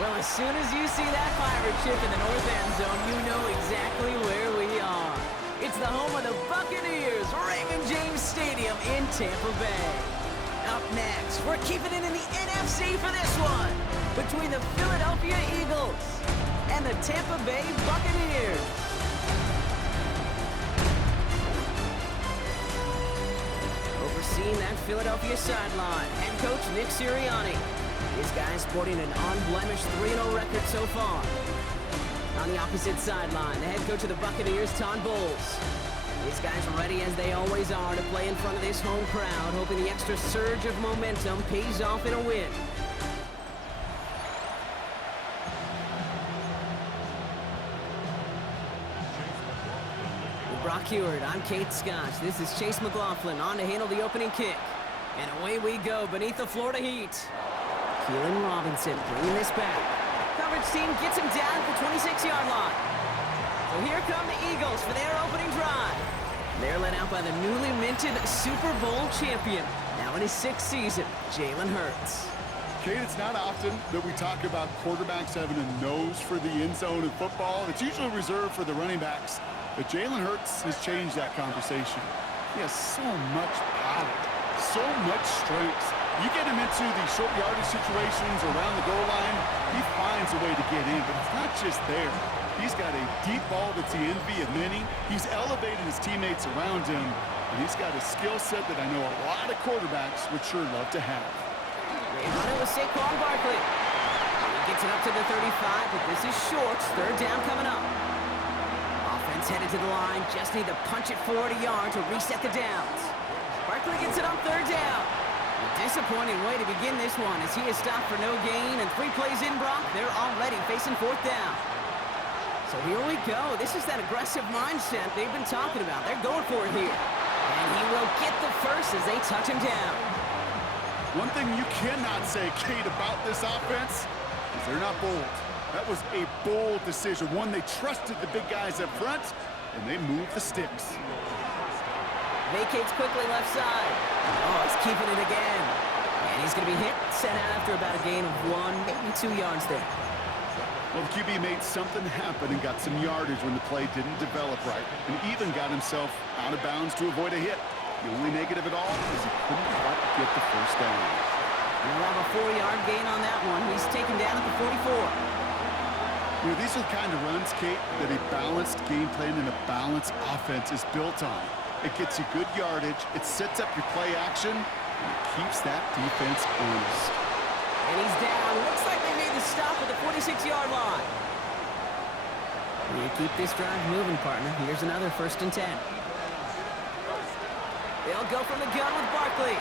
Well, as soon as you see that pirate ship in the north end zone, you know exactly where we are. It's the home of the Buccaneers, Raymond James Stadium in Tampa Bay. Up next, we're keeping it in the NFC for this one, between the Philadelphia Eagles and the Tampa Bay Buccaneers. Overseeing that Philadelphia sideline, head coach Nick Sirianni. This guy's sporting an unblemished 3-0 record so far. On the opposite sideline, the head coach of the Buccaneers, Todd Bowles. These guys are ready, as they always are, to play in front of this home crowd, hoping the extra surge of momentum pays off in a win. With Brock Heward, I'm Kate Scotch. This is Chase McLaughlin on to handle the opening kick. And away we go beneath the Florida heat. Keelan Robinson bringing this back. Coverage team gets him down at the 26-yard line. So here come the Eagles for their opening drive. They're led out by the newly minted Super Bowl champion, now in his 6th season, Jalen Hurts. Kate, it's not often that we talk about quarterbacks having a nose for the end zone in football. It's usually reserved for the running backs. But Jalen Hurts has changed that conversation. He has so much power, so much strength. You get him into these short yardage situations around the goal line, he finds a way to get in, but it's not just there. He's got a deep ball that's the envy of many. He's elevated his teammates around him, and he's got a skill set that I know a lot of quarterbacks would sure love to have. They run it with Saquon Barkley. He gets it up to the 35, but this is short. 3rd down coming up. Offense headed to the line. Just need to punch it 40 yards to reset the downs. Barkley gets it on 3rd down. A disappointing way to begin this one, as he is stopped for no gain, and 3 plays in, Brock, they're already facing 4th down. So here we go. This is that aggressive mindset they've been talking about. They're going for it here. And he will get the first as they touch him down. One thing you cannot say, Kate, about this offense is they're not bold. That was a bold decision. One, they trusted the big guys up front, and they moved the sticks. Vacates quickly left side. Oh, he's keeping it again. And he's going to be hit, sent out after about a gain of 1, maybe 2 yards there. Well, the QB made something happen and got some yardage when the play didn't develop right, and even got himself out of bounds to avoid a hit. The only negative at all is he couldn't quite get the first down. He'll have a 4-yard gain on that one. He's taken down at the 44. You know, these are the kind of runs, Kate, that a balanced game plan and a balanced offense is built on. It gets you good yardage, it sets up your play action, and it keeps that defense honest. And he's down. Looks like they made the stop at the 46-yard line. You keep this drive moving, partner. Here's another 1st and 10. They'll go from the gun with Barkley.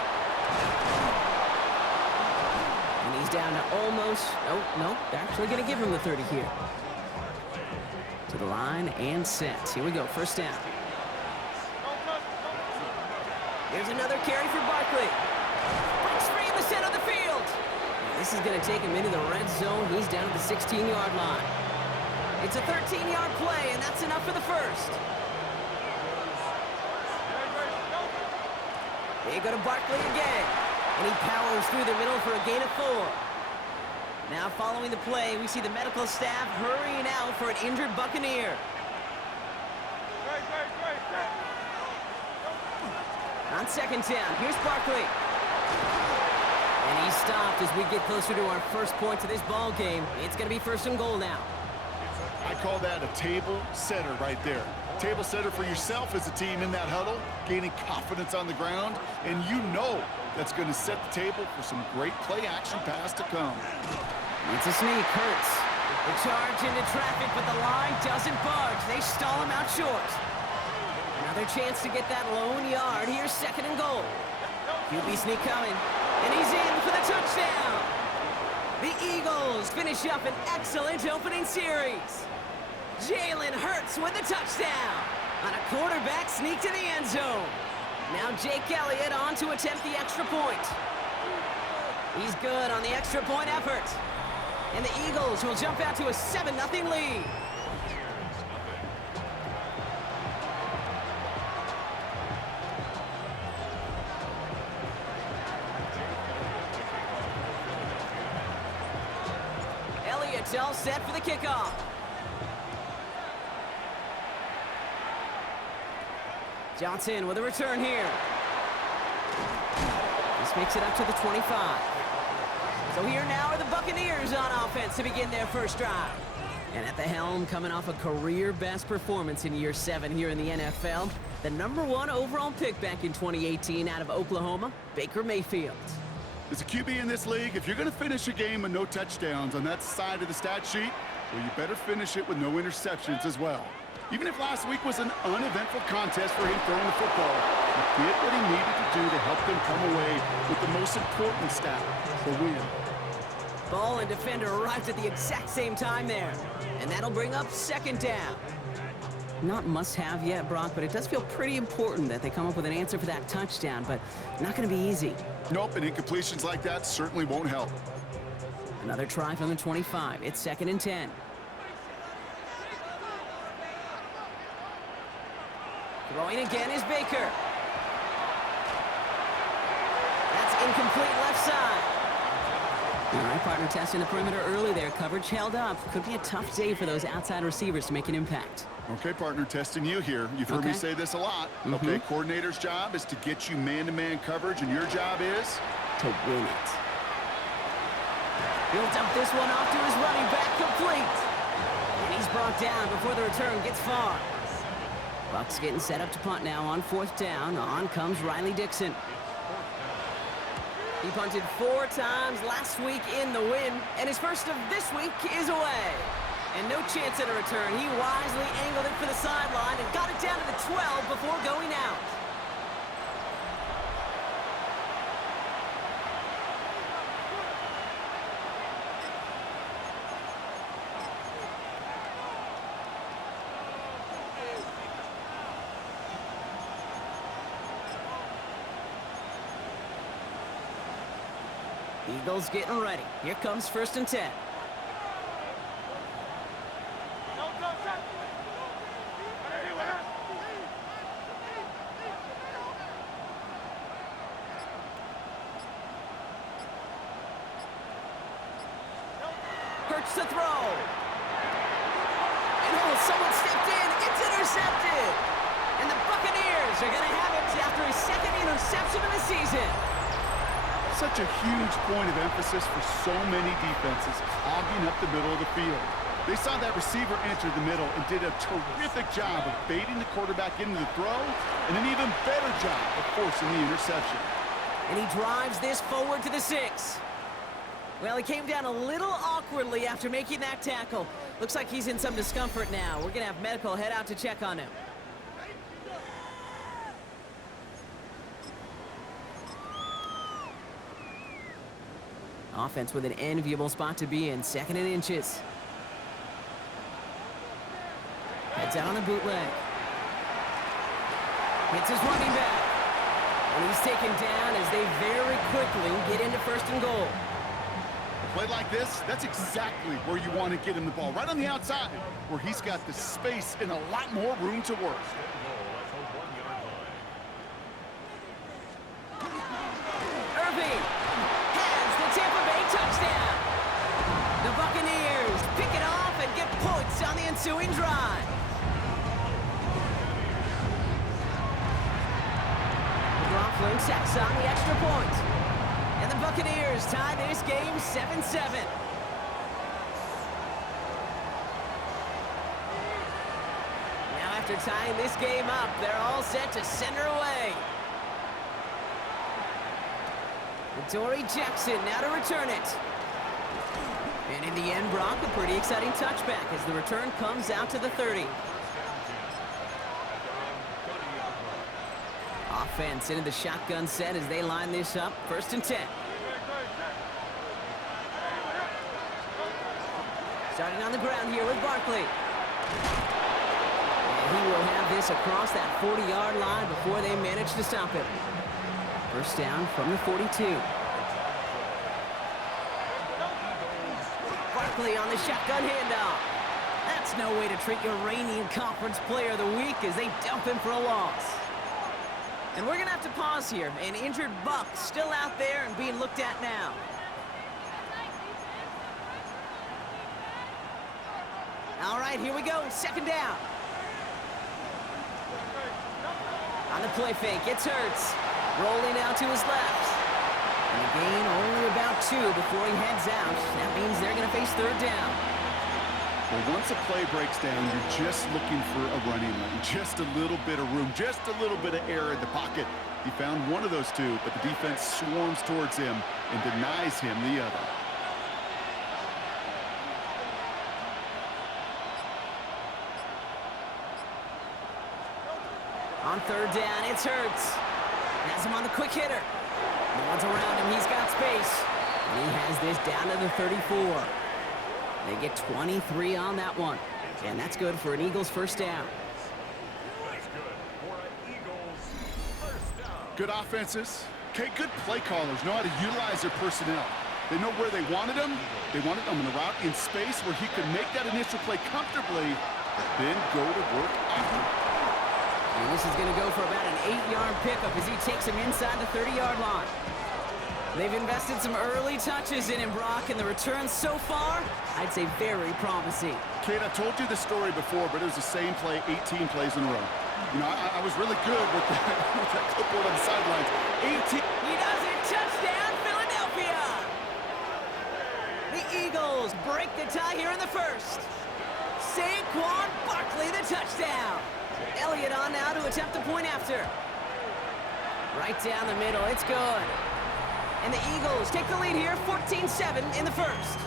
And he's down to almost... Oh, no. They're actually going to give him the 30 here. To the line and set. Here we go. 1st down. Here's another carry for Barkley. Breaks free in the center of the field. This is going to take him into the red zone. He's down at the 16-yard line. It's a 13-yard play, and that's enough for the first. They go to Barkley again, and he powers through the middle for a gain of 4. Now following the play, we see the medical staff hurrying out for an injured Buccaneer. On 2nd down, here's Barkley. And he's stopped as we get closer to our first point to this ball game. It's going to be 1st and goal now. I call that a table setter right there. Table setter for yourself as a team in that huddle, gaining confidence on the ground, and you know that's going to set the table for some great play action pass to come. It's a sneak, Hurts. The charge into traffic, but the line doesn't budge. They stall him out short. Another chance to get that lone yard. Here's 2nd and goal. QB sneak coming, and he's in for the touchdown. The Eagles finish up an excellent opening series. Jalen Hurts with the touchdown on a quarterback sneak to the end zone. Now Jake Elliott on to attempt the extra point. He's good on the extra point effort. And the Eagles will jump out to a 7-0 lead. It's all set for the kickoff. Johnson with a return here. This makes it up to the 25. So here now are the Buccaneers on offense to begin their first drive. And at the helm, coming off a career-best performance in year 7 here in the NFL, the #1 overall pick back in 2018 out of Oklahoma, Baker Mayfield. As a QB in this league, if you're going to finish a game with no touchdowns on that side of the stat sheet, well, you better finish it with no interceptions as well. Even if last week was an uneventful contest for him throwing the football, he did what he needed to do to help them come away with the most important stat, the win. Ball and defender arrived at the exact same time there. And that'll bring up second down. Not must-have yet, Brock, but it does feel pretty important that they come up with an answer for that touchdown, but not going to be easy. Nope, and incompletions like that certainly won't help. Another try from the 25. It's 2nd and 10. Throwing again is Baker. That's incomplete left side. All right, partner testing the perimeter early there. Coverage held up. Could be a tough day for those outside receivers to make an impact. Okay, partner, testing you here. You've heard me say this a lot. Okay, coordinator's job is to get you man-to-man coverage, and your job is to win it. He'll dump this one off to his running back, complete. And he's brought down before the return gets far. Bucs getting set up to punt now on 4th down. On comes Riley Dixon. He punted 4 times last week in the win, and his first of this week is away. And no chance at a return. He wisely angled it for the sideline and got it down to the 12 before going out. Eagles getting ready. Here comes 1st and 10. Hurts to throw. And someone stepped in. It's intercepted. And the Buccaneers are going to have it after his 2nd interception of the season. Such a huge point of emphasis for so many defenses, hogging up the middle of the field. They saw that receiver enter the middle and did a terrific job of baiting the quarterback into the throw, and an even better job of forcing the interception. And he drives this forward to the 6. Well, he came down a little awkwardly after making that tackle. Looks like he's in some discomfort now. We're going to have medical head out to check on him. Offense with an enviable spot to be in. 2nd and inches. Heads out on a bootleg. Hits his running back. And he's taken down as they very quickly get into 1st and goal. A play like this, that's exactly where you want to get him the ball. Right on the outside, where he's got the space and a lot more room to work. Irving has the Tampa Bay touchdown. The Buccaneers pick it off and get points on the ensuing drive. McLaughlin tacks on the extra point. And the Buccaneers tie this game 7-7. Now after tying this game up, they're all set to send her away. Dory Jackson now to return it. And in the end, Brock, a pretty exciting touchback as the return comes out to the 30. Offense into the shotgun set as they line this up. 1st and 10. Starting on the ground here with Barkley. And he will have this across that 40-yard line before they manage to stop him. 1st down from the 42. Barkley on the shotgun handoff. That's no way to treat your reigning conference player of the week as they dump him for a loss. And we're going to have to pause here. An injured Buck still out there and being looked at now. All right, here we go. Second down. On the play fake, it's Hurts. Rolling out to his left. And a gain only about 2 before he heads out. That means they're going to face third down. Well, once a play breaks down, you're just looking for a running lane. Just a little bit of room, just a little bit of air in the pocket. He found one of those two, but the defense swarms towards him and denies him the other. On third down, it's Hurts. Has him on the quick hitter. No one's around him. He's got space. And he has this down to the 34. They get 23 on that one. And that's good for an Eagles first down. Good offenses. Okay, good play callers know how to utilize their personnel. They know where they wanted them. They wanted them in a route in space where he could make that initial play comfortably, but then go to work after. And this is going to go for about an 8-yard pickup as he takes him inside the 30-yard line. They've invested some early touches in him, Brock, and the returns so far, I'd say very promising. Kate, I told you this story before, but it was the same play 18 plays in a row. You know, I was really good with that clipboard on the sidelines. 18. He does it. Touchdown, Philadelphia. The Eagles break the tie here in the first. Saquon Barkley, the touchdown. Elliott on now to attempt the point after. Right down the middle. It's good. And the Eagles take the lead here, 14-7 in the first.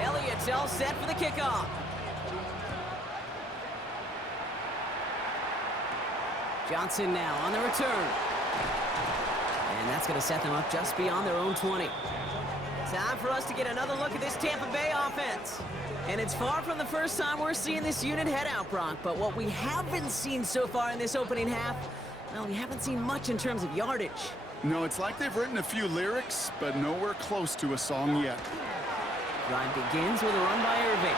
Elliott's all set for the kickoff. Johnson now on the return. And that's going to set them up just beyond their own 20. Time for us to get another look at this Tampa Bay offense. And it's far from the first time we're seeing this unit head out, Brock. But what we haven't seen so far in this opening half, well, we haven't seen much in terms of yardage. No, it's like they've written a few lyrics, but nowhere close to a song yet. Drive begins with a run by Irving.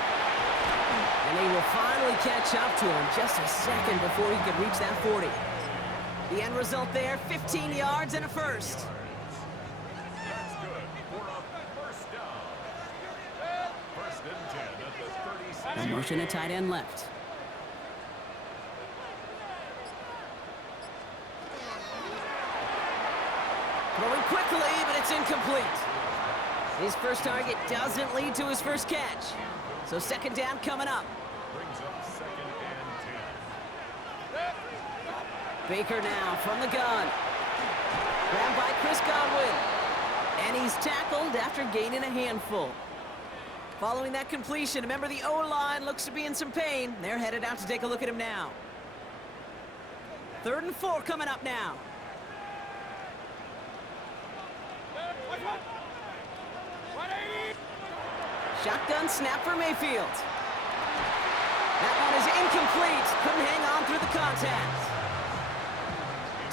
And they will finally catch up to him just a second before he could reach that 40. The end result there, 15 yards and a first. No motion at tight end left. Throwing quickly, but it's incomplete. His first target doesn't lead to his first catch. So second down coming up. Baker now from the gun. Grabbed by Chris Godwin. And he's tackled after gaining a handful. Following that completion, remember the O-line looks to be in some pain. They're headed out to take a look at him now. 3rd and 4 coming up now. Shotgun snap for Mayfield. That one is incomplete. Couldn't hang on through the contact.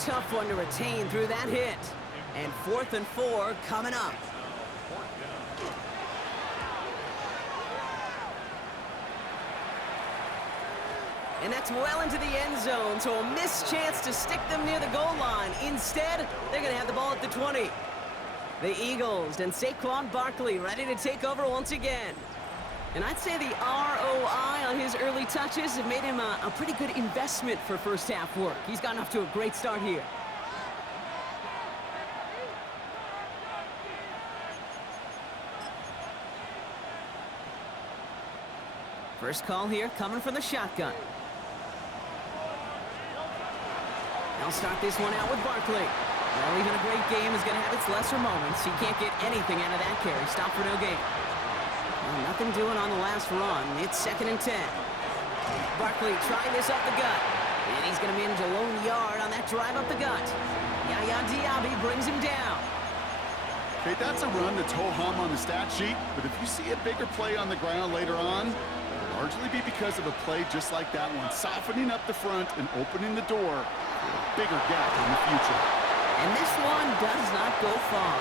Tough one to retain through that hit. And 4th and 4 coming up. And that's well into the end zone, so a missed chance to stick them near the goal line. Instead, they're going to have the ball at the 20. The Eagles and Saquon Barkley ready to take over once again. And I'd say the ROI on his early touches have made him a pretty good investment for first half work. He's gotten off to a great start here. First call here coming from the shotgun. They'll start this one out with Barkley. Well, even a great game is going to have its lesser moments. He can't get anything out of that carry. Stop for no gain. Well, nothing doing on the last run. It's 2nd and 10. Barkley trying this up the gut. And he's going to manage a lone yard on that drive up the gut. Yaya Diaby brings him down. Okay, that's a run that's ho-hum on the stat sheet, but if you see a bigger play on the ground later on, it'll largely be because of a play just like that one, softening up the front and opening the door for a bigger gap in the future. And this one does not go far.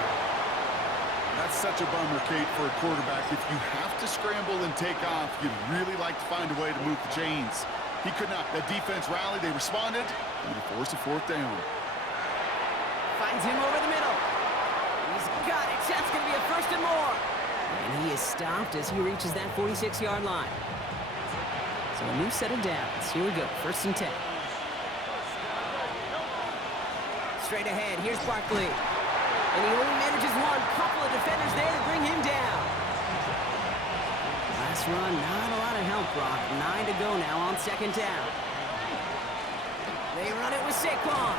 That's such a bummer, Kate, for a quarterback. If you have to scramble and take off, you'd really like to find a way to move the chains. He could not. That defense rallied, they responded, and they forced a 4th down. Finds him over the middle. He's got it. That's going to be a first and more. And he is stopped as he reaches that 46-yard line. So a new set of downs. Here we go, first and 10. Straight ahead, here's Barkley. And he only manages one. Couple of defenders there to bring him down. Last run, not a lot of help, Brock. 9 to go now on second down. They run it with Saquon.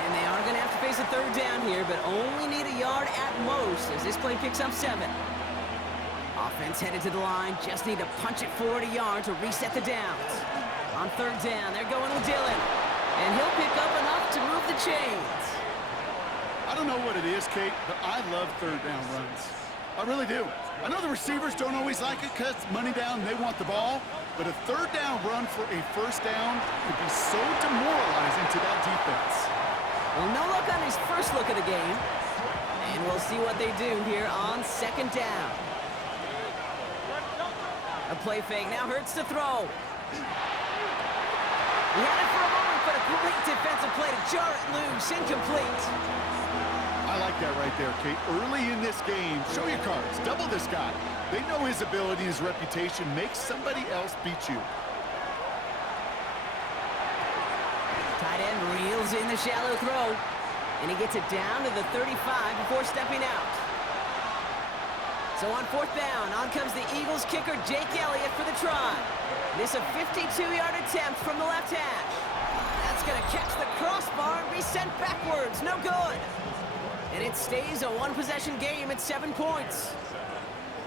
And they are going to have to face a third down here, but only need a yard at most as this play picks up 7. Offense headed to the line. Just need to punch it forward a yard to reset the downs. On third down, they're going with Dillon. And he'll pick up enough to move the chains. I don't know what it is, Kate, but I love third down runs. I really do. I know the receivers don't always like it because money down, they want the ball. But a third down run for a first down could be so demoralizing to that defense. Well, no luck on his first look at the game. And we'll see what they do here on second down. A play fake. Now Hurts to throw. He had it for a moment, but a great defensive play to jar it loose. Incomplete. I like that right there, Kate. Early in this game, show your cards. Double this guy. They know his ability, his reputation makes somebody else beat you. Tight end reels in the shallow throw. And he gets it down to the 35 before stepping out. So on fourth down, on comes the Eagles kicker, Jake Elliott, for the try. This a 52-yard attempt from the left hash. That's going to catch the crossbar and be sent backwards. No good. And it stays a one-possession game at 7 points.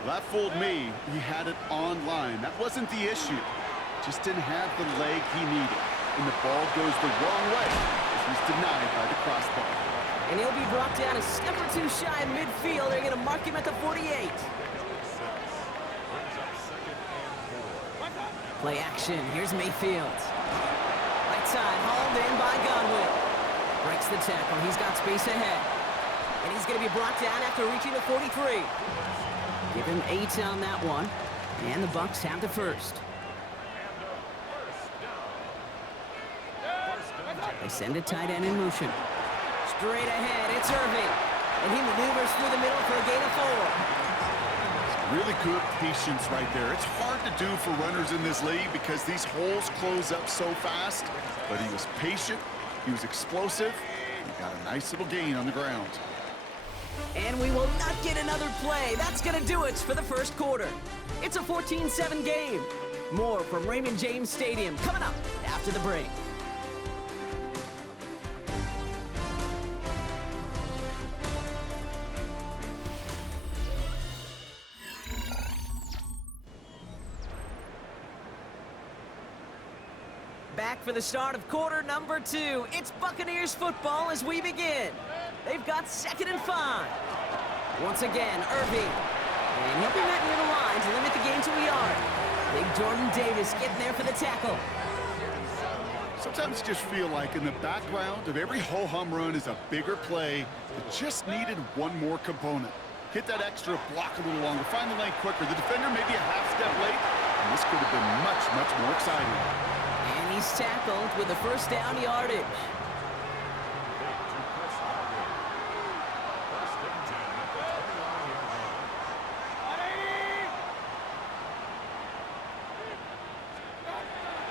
That fooled me. He had it online. That wasn't the issue. Just didn't have the leg he needed. And the ball goes the wrong way as he's denied by the crossbar. And he'll be brought down a step or two shy of midfield. They're going to mark him at the 48. Play action. Here's Mayfield. Right side, hauled in by Godwin. Breaks the tackle. He's got space ahead. And he's going to be brought down after reaching the 43. Give him 8 on that one. And the Bucs have the first. They send a tight end in motion. Straight ahead, it's Irving. And he maneuvers through the middle for a gain of 4. Really good patience right there. It's hard to do for runners in this league because these holes close up so fast. But he was patient, he was explosive, he got a nice little gain on the ground. And we will not get another play. That's going to do it for the first quarter. It's a 14-7 game. More from Raymond James Stadium coming up after the break. Back for the start of quarter number 2. It's Buccaneers football as we begin. They've got 2nd and 5. Once again, Irving. And he'll be met near the line to limit the game to a yard. Big Jordan Davis getting there for the tackle. Sometimes you just feel like in the background of every ho-hum run is a bigger play that just needed one more component. Hit that extra block a little longer, find the lane quicker. The defender may be a half step late, and this could have been much, much more exciting. And he's tackled with the first down yardage.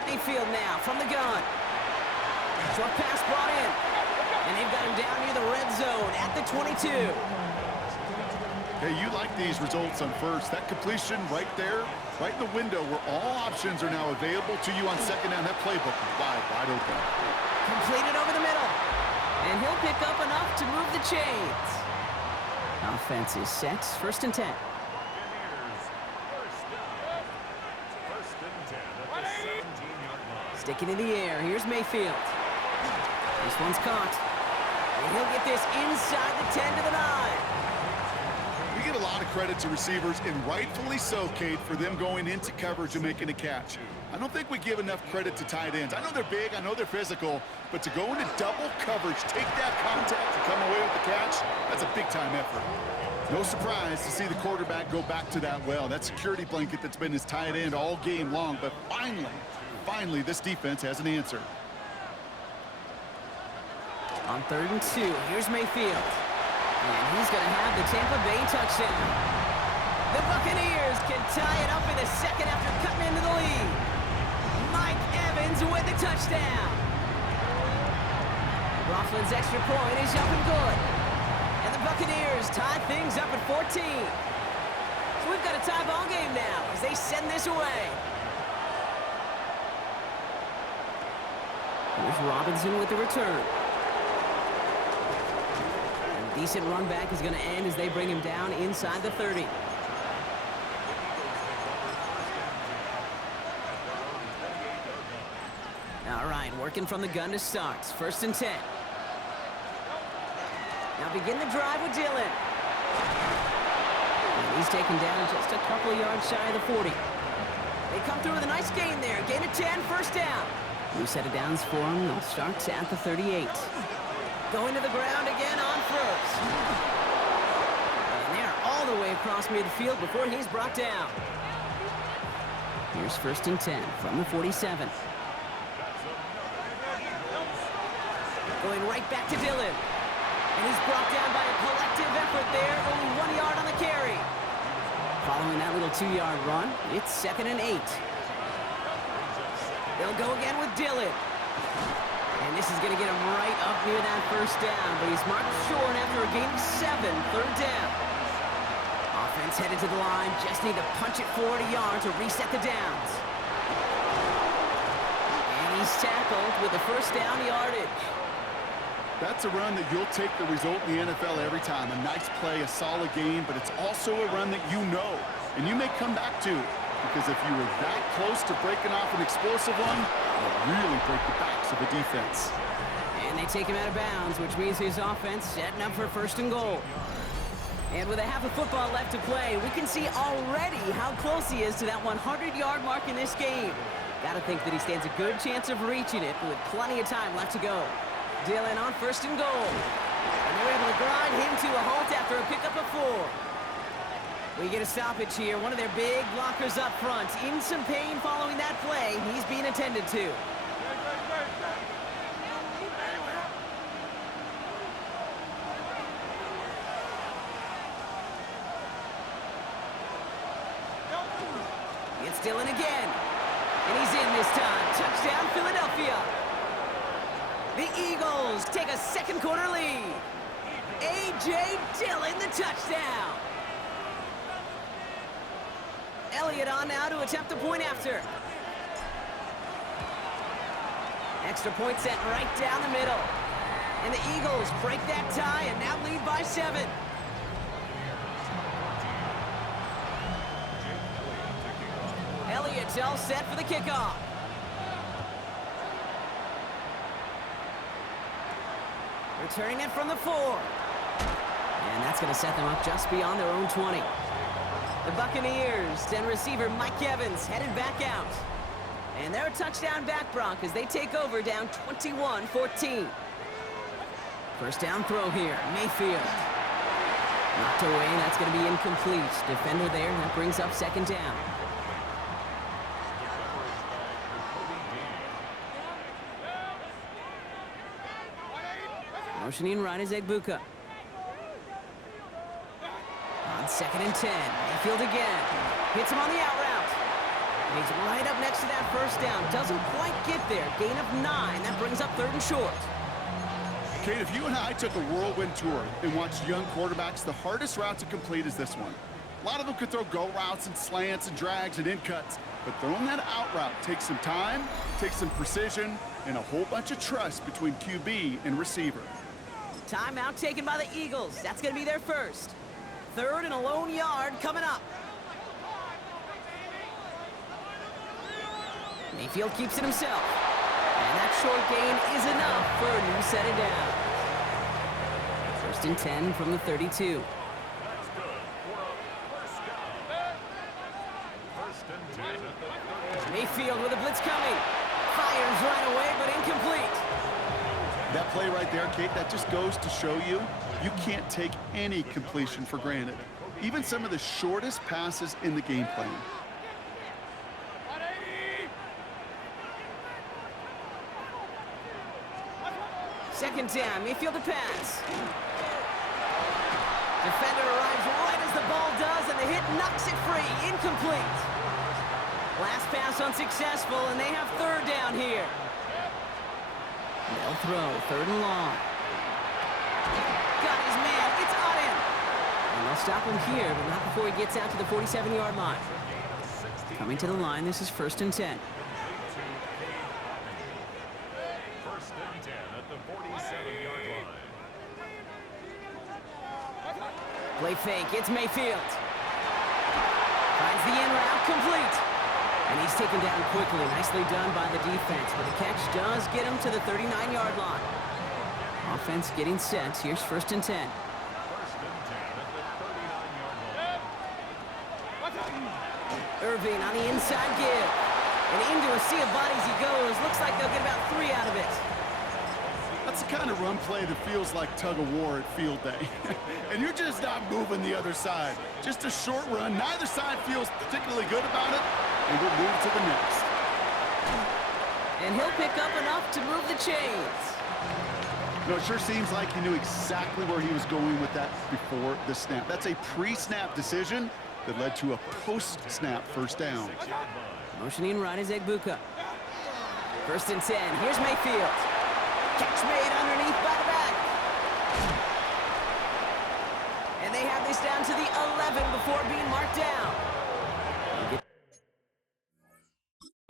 Mayfield now from the gun. Short pass brought in. And they've got him down near the red zone at the 22. Hey, you like these results on first. That completion right there, right in the window where all options are now available to you on second down. That playbook wide open. Completed over the middle. And he'll pick up enough to move the chains. Offense is set. 1st and 10. Sticking in the air. Here's Mayfield. This one's caught. And he'll get this inside the 10 to the 9. We give a lot of credit to receivers, and rightfully so, Kate, for them going into coverage and making a catch. I don't think we give enough credit to tight ends. I know they're big, I know they're physical, but to go into double coverage, take that contact, and come away with the catch, that's a big-time effort. No surprise to see the quarterback go back to that well. That security blanket that's been his tight end all game long, but finally, this defense has an answer. On 3rd and 2, here's Mayfield. And he's going to have the Tampa Bay touchdown. The Buccaneers can tie it up in the second after cutting into the lead. Mike Evans with the touchdown. Coughlin's extra point is up and good. And the Buccaneers tie things up at 14. So we've got a tie ball game now as they send this away. Here's Robinson with the return. And a decent run back is going to end as they bring him down inside the 30. All right, working from the gun to start. 1st and 10. Now begin the drive with Dillon. And he's taken down just a couple of yards shy of the 40. They come through with a nice gain there. Gain of 10, 1st down. New set of downs for him. They'll start at the 38. Going to the ground again on 1st. And they're all the way across midfield before he's brought down. Here's 1st and 10 from the 47. Going right back to Dillon. And he's brought down by a collective effort there. Only 1 yard on the carry. Following that little 2-yard run, it's 2nd and 8. They'll go again with Dillon. And this is going to get him right up near that 1st down. But he's marked short after a gain of 7, 3rd down. Offense headed to the line. Just need to punch it forward a yard to reset the downs. And he's tackled with the 1st down yardage. That's a run that you'll take the result in the NFL every time. A nice play, a solid game, but it's also a run that you know, and you may come back to. Because if you were that close to breaking off an explosive one, it'll really break the backs of the defense. And they take him out of bounds, which means his offense setting up for 1st and goal. And with a half of football left to play, we can see already how close he is to that 100-yard mark in this game. Gotta think that he stands a good chance of reaching it with plenty of time left to go. Dillon on 1st and goal. And they're able to grind him to a halt after a pickup of 4. We get a stoppage here. One of their big blockers up front. In some pain following that play. He's being attended to. It's Dillon again. And he's in this time. Touchdown, Philadelphia. The Eagles take a 2nd quarter lead. A.J. Dillon, the touchdown. Elliott on now to attempt the point after. Extra point set right down the middle. And the Eagles break that tie and now lead by 7. Elliott's all set for the kickoff. Returning it from the 4. And that's going to set them up just beyond their own 20. The Buccaneers and receiver Mike Evans headed back out. And they're a touchdown back, Bronc, as they take over down 21-14. 1st down throw here, Mayfield. Knocked away, that's going to be incomplete. Defender there, that brings up 2nd down. Motioning right is Egbuka. On 2nd and 10. Mayfield again. Hits him on the out route. And he's right up next to that 1st down. Doesn't quite get there. Gain of 9. That brings up 3rd and short. Kate, if you and I took a whirlwind tour and watched young quarterbacks, the hardest route to complete is this one. A lot of them could throw go routes and slants and drags and in cuts, but throwing that out route takes some time, takes some precision, and a whole bunch of trust between QB and receiver. Timeout taken by the Eagles. That's going to be their 1st. 3rd and a lone yard coming up. Mayfield keeps it himself. And that short gain is enough for a new set of down. 1st and 10 from the 32. Mayfield with a blitz coming. Fires right away, but incomplete. That play right there, Kate, that just goes to show you, you can't take any completion for granted. Even some of the shortest passes in the game plan. Second down, Mayfield to pass. Defender arrives right as the ball does, and the hit knocks it free. Incomplete. Last pass unsuccessful, and they have third down here. They'll throw, third and long. Got his man, it's Auden. And they'll stop him here, but not before he gets out to the 47-yard line. Coming to the line, this is 1st and 10. First and 10 at the 47-yard line. Play fake, it's Mayfield. Finds the in route, complete. And he's taken down quickly. Nicely done by the defense, but the catch does get him to the 39-yard line. Offense getting set. Here's 1st and 10. First and 10 at the 39-yard line. Irving on the inside give. And into a sea of bodies he goes. Looks like they'll get about 3 out of it. That's the kind of run play that feels like tug-of-war at field day. And you're just not moving the other side. Just a short run. Neither side feels particularly good about it. And we'll move to the next. And he'll pick up enough to move the chains. No, it sure seems like he knew exactly where he was going with that before the snap. That's a pre-snap decision that led to a post-snap first down. Motioning right is Egbuka. 1st and 10. Here's Mayfield. Catch made underneath by the back. And they have this down to the 11 before being marked down.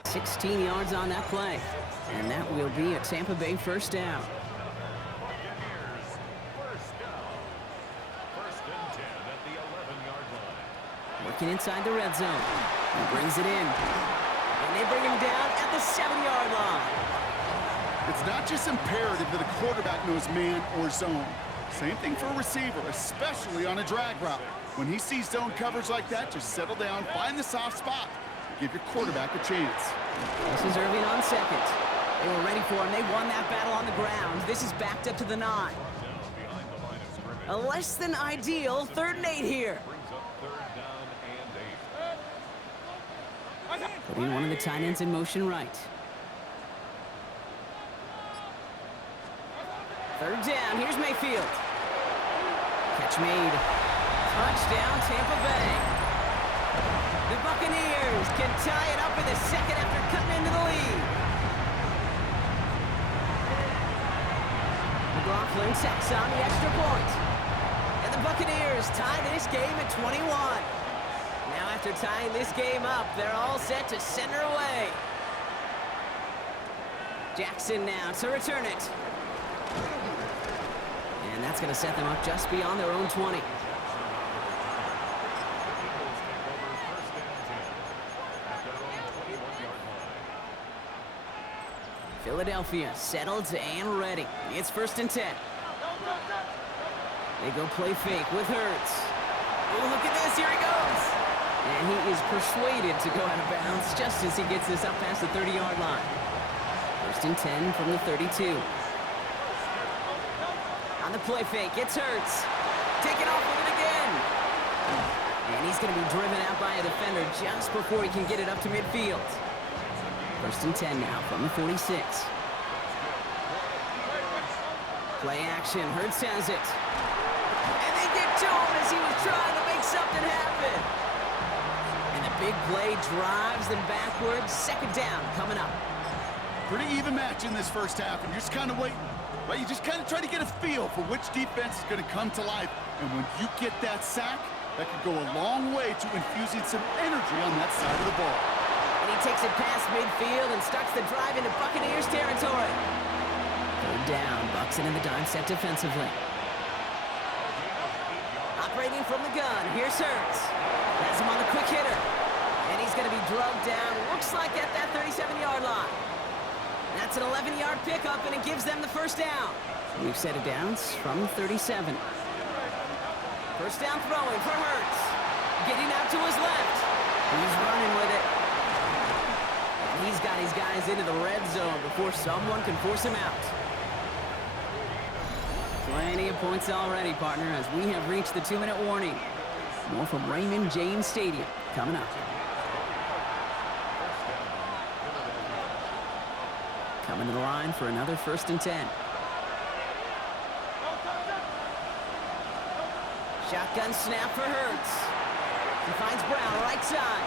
16 yards on that play. And that will be a Tampa Bay first down. First and 10 at the 11-yard line. Working inside the red zone. He brings it in. And they bring him down at the 7-yard line. It's not just imperative that a quarterback knows man or zone. Same thing for a receiver, especially on a drag route. When he sees zone coverage like that, just settle down, find the soft spot, give your quarterback a chance. This is Irving on second. They were ready for him. They won that battle on the ground. This is backed up to the 9. Down behind the line of scrimmage. A less than ideal 3rd and 8 here. Brings up third down and 8. Putting one of the tight ends in motion right. 3rd down. Here's Mayfield. Catch made. Touchdown, Tampa Bay. The Buccaneers can tie it up in the second after cutting into the lead. McLaughlin tacks on the extra point. And the Buccaneers tie this game at 21. Now after tying this game up, they're all set to send her away. Jackson now to return it. And that's going to set them up just beyond their own 20. Philadelphia settled and ready. It's 1st and 10. They go play fake with Hurts. Oh, look at this. Here he goes. And he is persuaded to go out of bounds just as he gets this up past the 30-yard line. 1st and 10 from the 32. On the play fake, it's Hurts. Taking off with it again. And he's going to be driven out by a defender just before he can get it up to midfield. 1st and 10 now from the 46. Play action, Hurts has it. And they get to him as he was trying to make something happen. And the big play drives them backwards. 2nd down coming up. Pretty even match in this first half, and you're just kind of waiting. Right? You just kind of try to get a feel for which defense is going to come to life. And when you get that sack, that could go a long way to infusing some energy on that side of the ball. And he takes it past midfield and starts the drive into Buccaneers territory. 3rd down, Bucs into the dime set defensively. Operating from the gun, here's Hurts. Has him on the quick hitter. And he's going to be drugged down, looks like at that 37-yard line. That's an 11-yard pickup, and it gives them the first down. We've set it down from 37. First down throwing for Hurts. Getting out to his left. He's running with it. And he's got his guys into the red zone before someone can force him out. Plenty of points already, partner, as we have reached the 2-minute warning. More from Raymond James Stadium coming up. Coming to the line for another 1st and 10. Shotgun snap for Hurts. He finds Brown right side.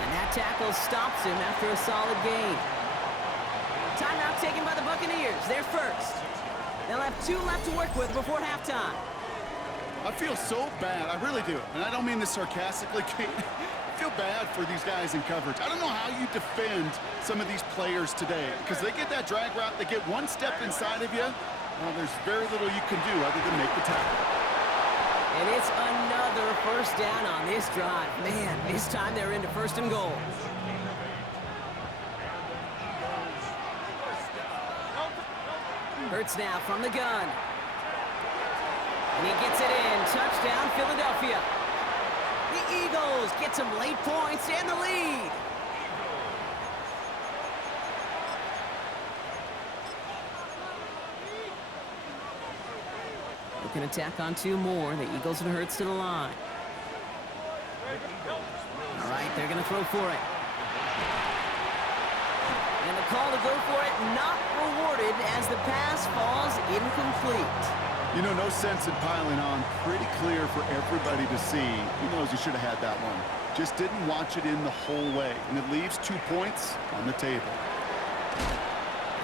And that tackle stops him after a solid gain. Timeout taken by the Buccaneers. They're first. They'll have 2 left to work with before halftime. I feel so bad. I really do. And I don't mean this sarcastically, Kate. I feel bad for these guys in coverage. I don't know how you defend some of these players today because they get that drag route, they get one step inside of you. Well, there's very little you can do other than make the tackle. And it's another first down on this drive. Man, this time they're into 1st and goal. Hurts now from the gun. And he gets it in. Touchdown, Philadelphia. The Eagles get some late points and the lead. Looking to tack on 2 more. The Eagles and Hurts to the line. All right, they're going to throw for it. And the call to go for it not rewarded as the pass falls incomplete. You know, no sense in piling on. Pretty clear for everybody to see. He knows he should have had that one. Just didn't watch it in the whole way. And it leaves 2 points on the table.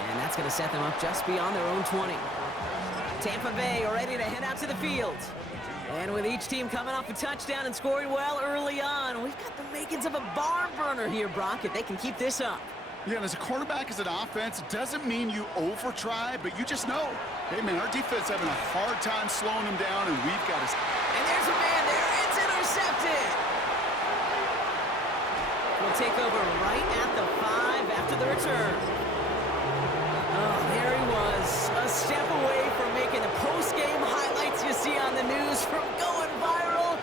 And that's going to set them up just beyond their own 20. Tampa Bay are ready to head out to the field. And with each team coming off a touchdown and scoring well early on, we've got the makings of a barn burner here, Brock, if they can keep this up. Yeah, and as a quarterback, as an offense, it doesn't mean you over-try, but you just know, hey, man, our defense having a hard time slowing them down, and we've got to... And there's a man there. It's intercepted. We'll take over right at the 5 after the return. Oh, there he was. A step away from making the post-game highlights you see on the news from going viral.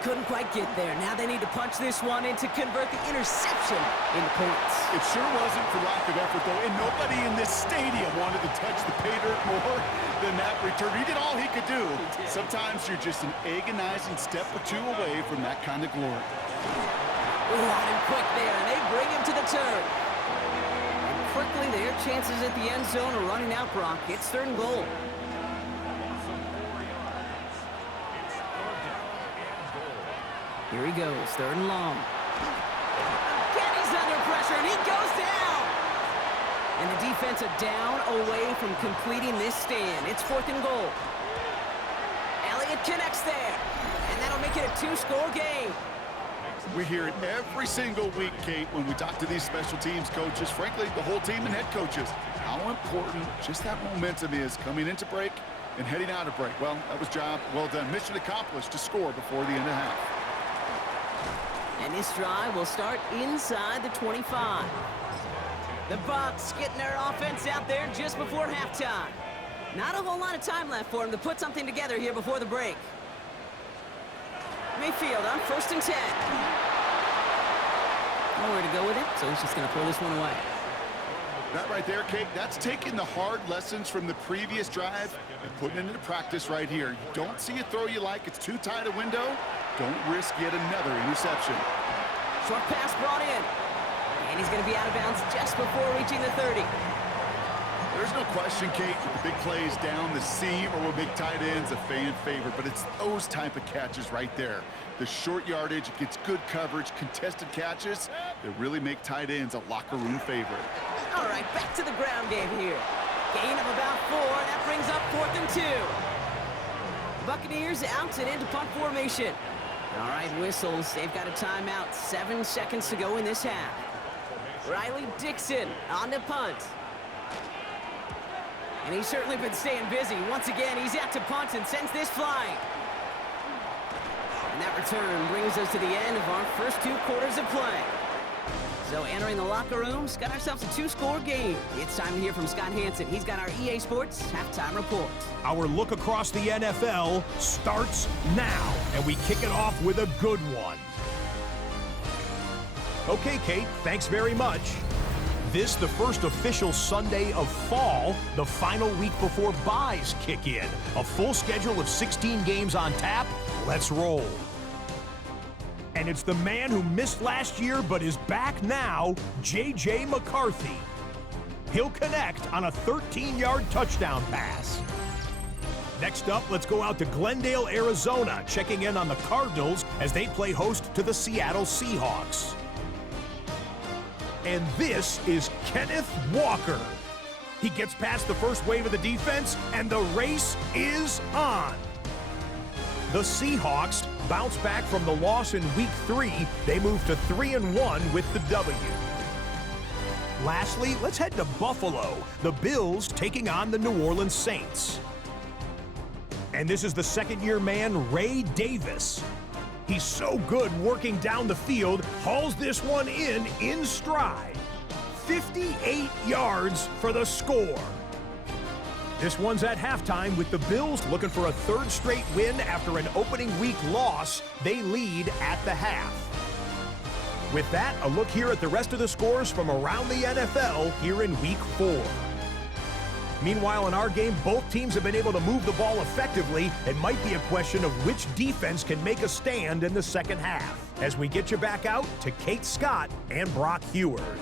Couldn't quite get there. Now they need to punch this one in to convert the interception into points. It sure wasn't for lack of effort, though, and nobody in this stadium wanted to touch the pay dirt more than that return. He did all he could do. Sometimes you're just an agonizing step or 2 away from that kind of glory. Ooh, on him quick there, and they bring him to the turn. And quickly, their chances at the end zone are running out, Brock. It's 3rd and goal. Here he goes, 3rd and long. Again, he's under pressure, and he goes down. And the defense are down away from completing this stand. It's 4th and goal. Elliott connects there, and that'll make it a 2-score game. We hear it every single week, Kate, when we talk to these special teams coaches, frankly, the whole team and head coaches, how important just that momentum is coming into break and heading out of break. Well, that was job well done. Mission accomplished to score before the end of half. And this drive will start inside the 25. The Bucs getting their offense out there just before halftime. Not a whole lot of time left for them to put something together here before the break. Mayfield on 1st and 10. Nowhere to go with it, so he's just going to throw this one away. That right there, Kate, that's taking the hard lessons from the previous drive and putting it into practice right here. You don't see a throw you like, it's too tight a window. Don't risk yet another interception. Short pass brought in. And he's going to be out of bounds just before reaching the 30. There's no question, Kate, the big plays down the seam or with big tight ends, a fan favorite, but it's those type of catches right there. The short yardage, it gets good coverage, contested catches that really make tight ends a locker room favorite. All right, back to the ground game here. Gain of about 4, that brings up 4th and 2. Buccaneers out and into punt formation. All right, whistles, they've got a timeout, 7 seconds to go in this half. Riley Dixon on the punt. And he's certainly been staying busy. Once again, he's out to punt and sends this flying. And that return brings us to the end of our first 2 quarters of play. So entering the locker rooms, got ourselves a 2-score game. It's time to hear from Scott Hansen. He's got our EA Sports halftime report. Our look across the NFL starts now, and we kick it off with a good one. Okay, Kate, thanks very much. This, the first official Sunday of fall, the final week before byes kick in. A full schedule of 16 games on tap. Let's roll. And it's the man who missed last year but is back now, J.J. McCarthy. He'll connect on a 13-yard touchdown pass. Next up, let's go out to Glendale, Arizona, checking in on the Cardinals as they play host to the Seattle Seahawks. And this is Kenneth Walker. He gets past the first wave of the defense, and the race is on. The Seahawks bounce back from the loss in Week 3. They move to 3-1 with the W. Lastly, let's head to Buffalo. The Bills taking on the New Orleans Saints. And this is the second-year man, Ray Davis. He's so good working down the field, hauls this one in stride. 58 yards for the score. This one's at halftime with the Bills looking for a third straight win after an opening week loss. They lead at the half. With that, a look here at the rest of the scores from around the NFL here in Week 4. Meanwhile, in our game, both teams have been able to move the ball effectively. It might be a question of which defense can make a stand in the second half. As we get you back out to Kate Scott and Brock Heward.